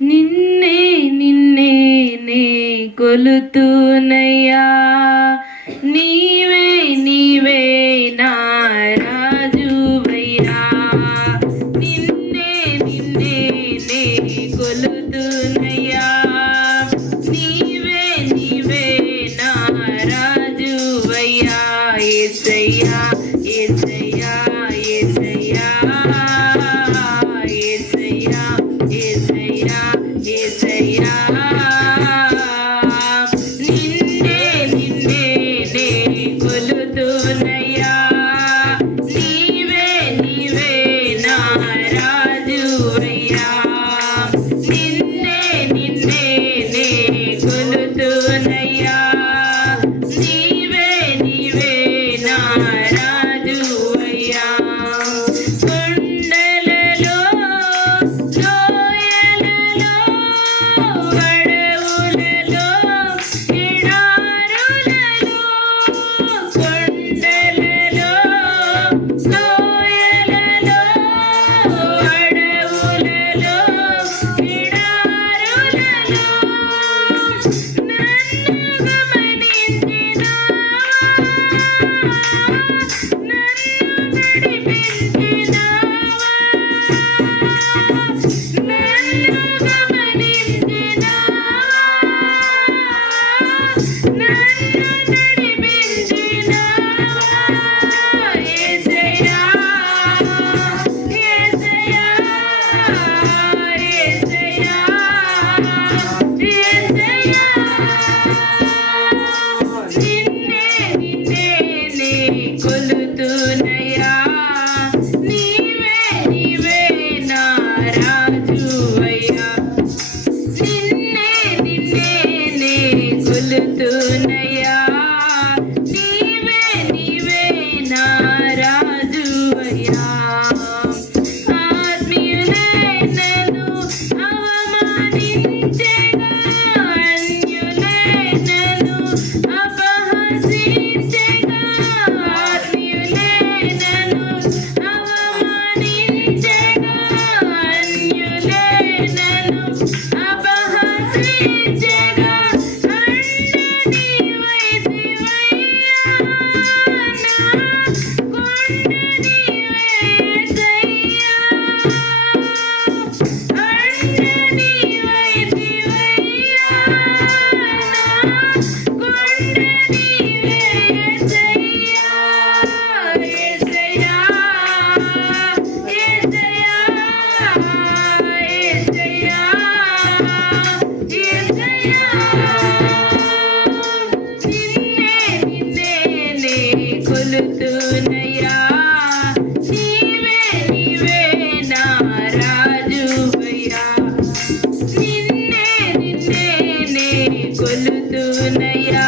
నిన్నే నిన్నే నే కొలుతూనయ్యా. నీవే నీవే నా నే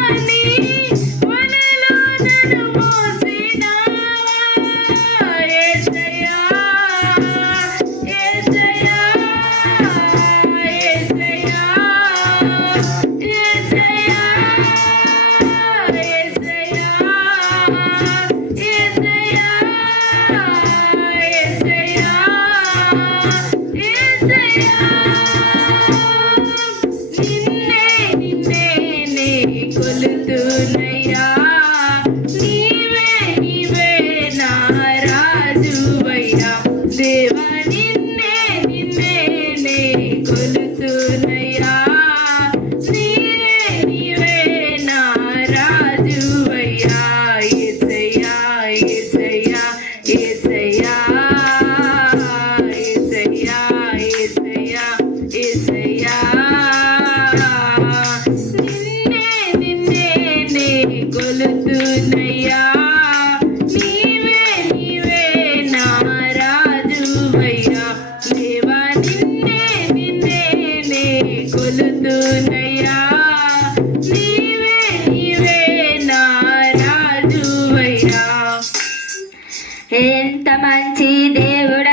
Bye. ఎంత మంచి దేవుడు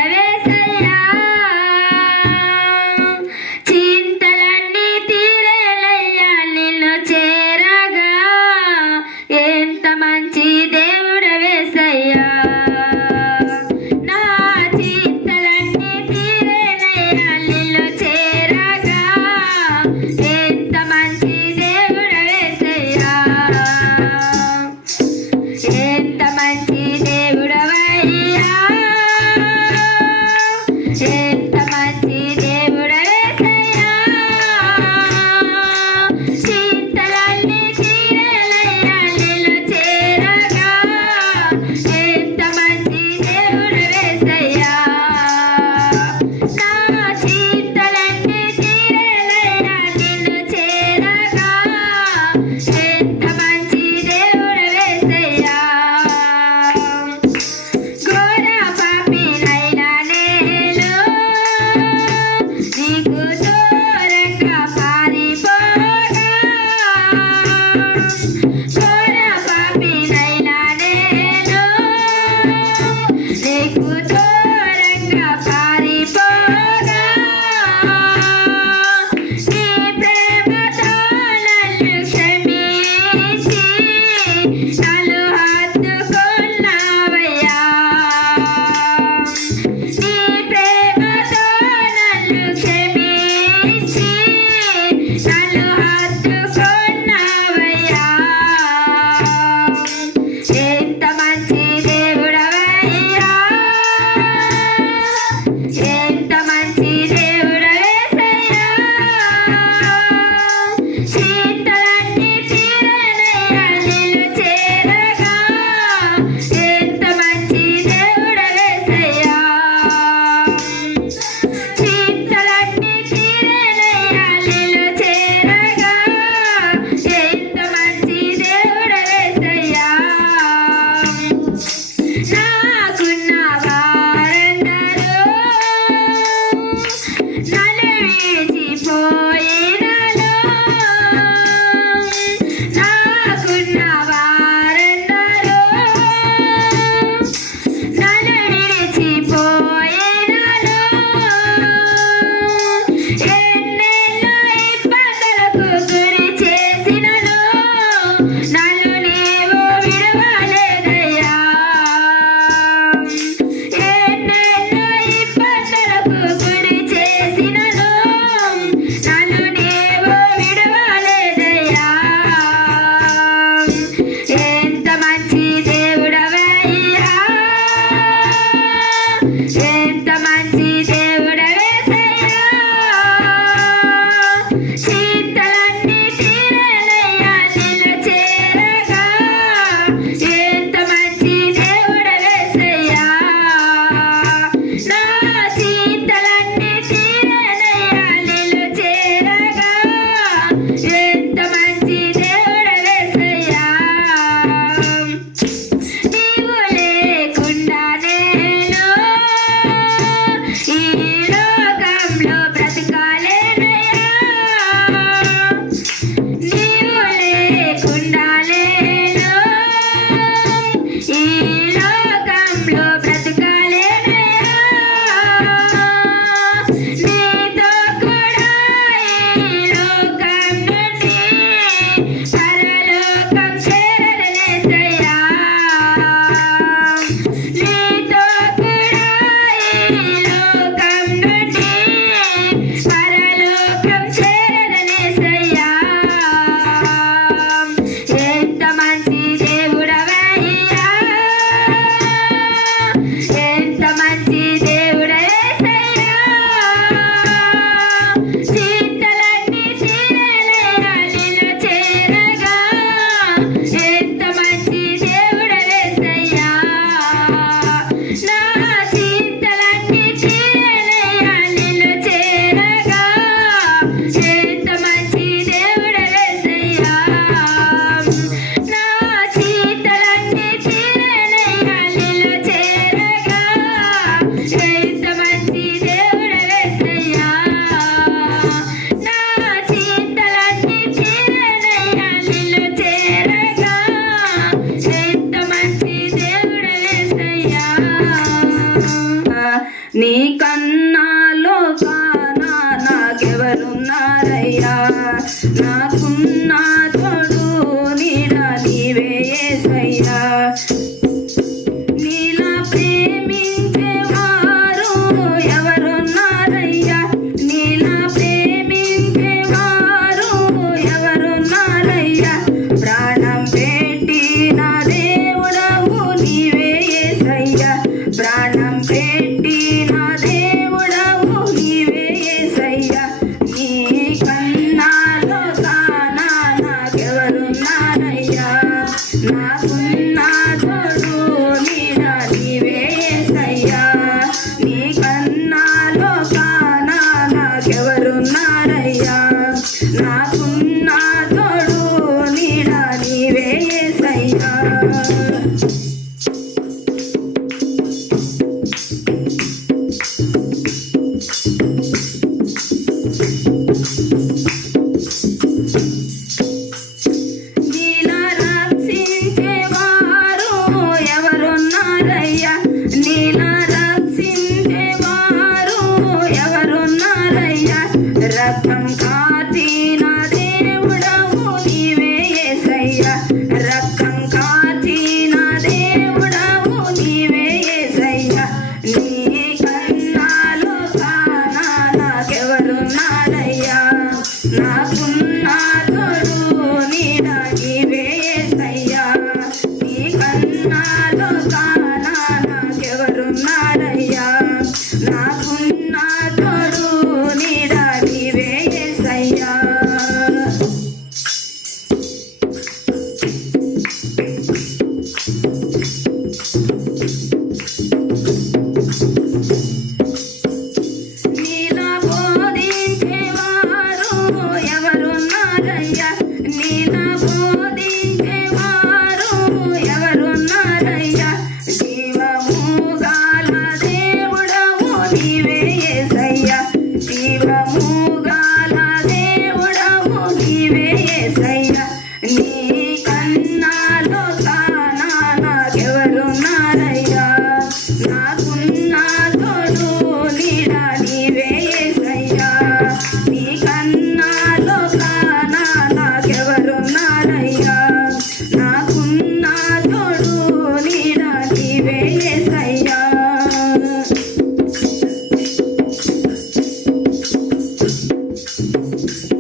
Thank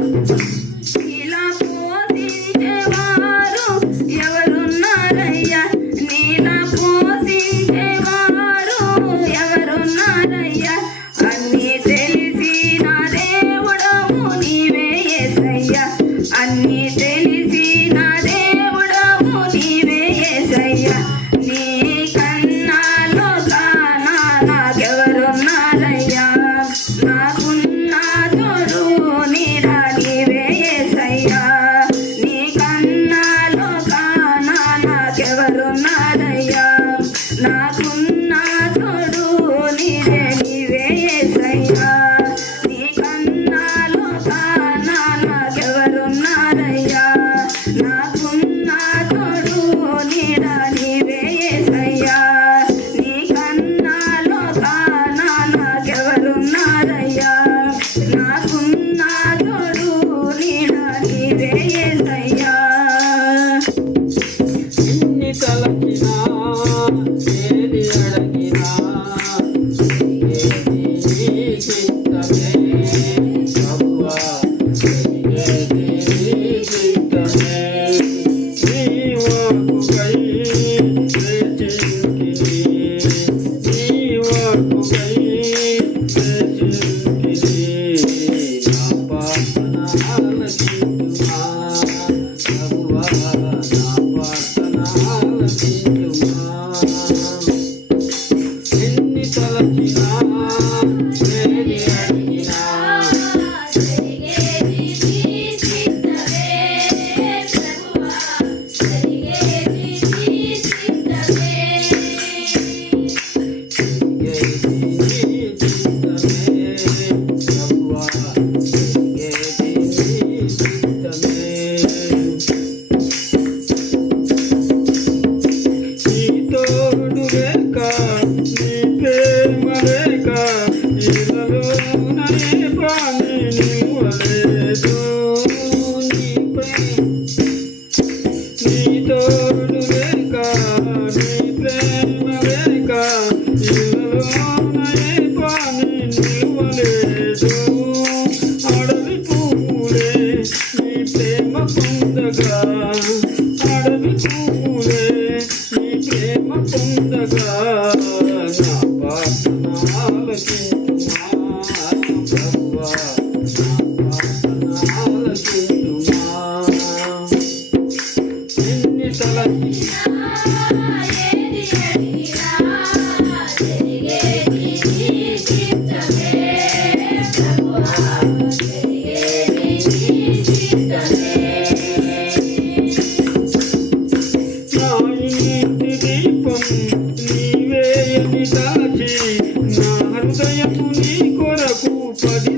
you. నాకెవరున్నారయ్యా నాకున్న తోడు నీరే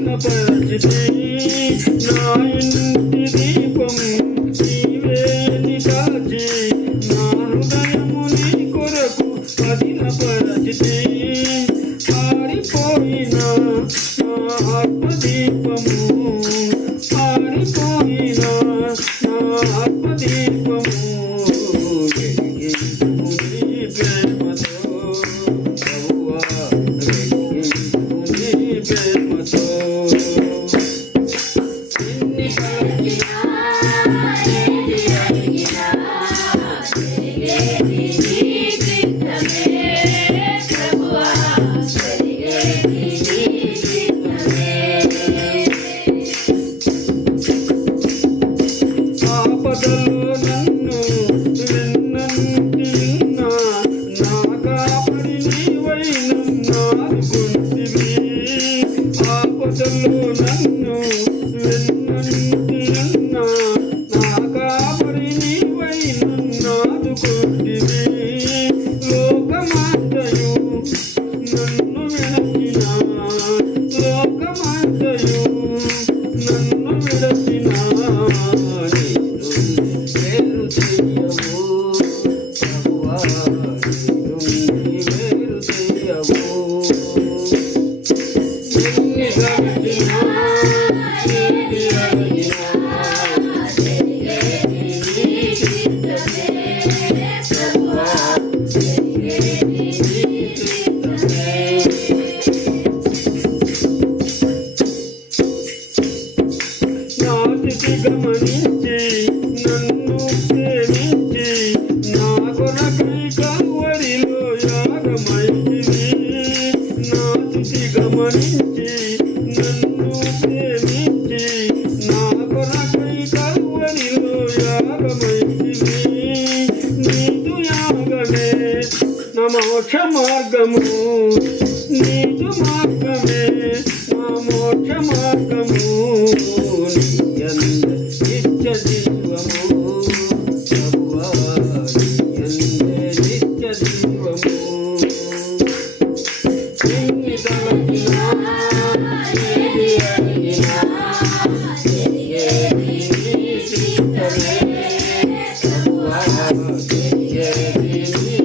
न बजते గమనించి నన్ను ప్రేమించి నా కొరకై కల్వనిలో యాగమైంది నీదు యాగమే నా మోక్ష మార్గము. You.